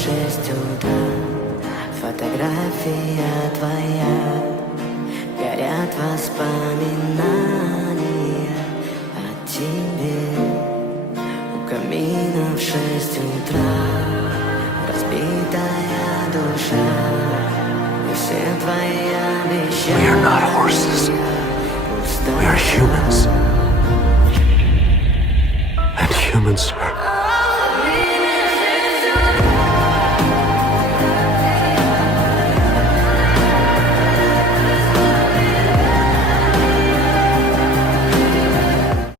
6 утра. Фотография твоя, горят воспоминания о тебе. У камина в 6 утра разбитая душа, и все твои обещания. We are not horses. We are humans. And humans are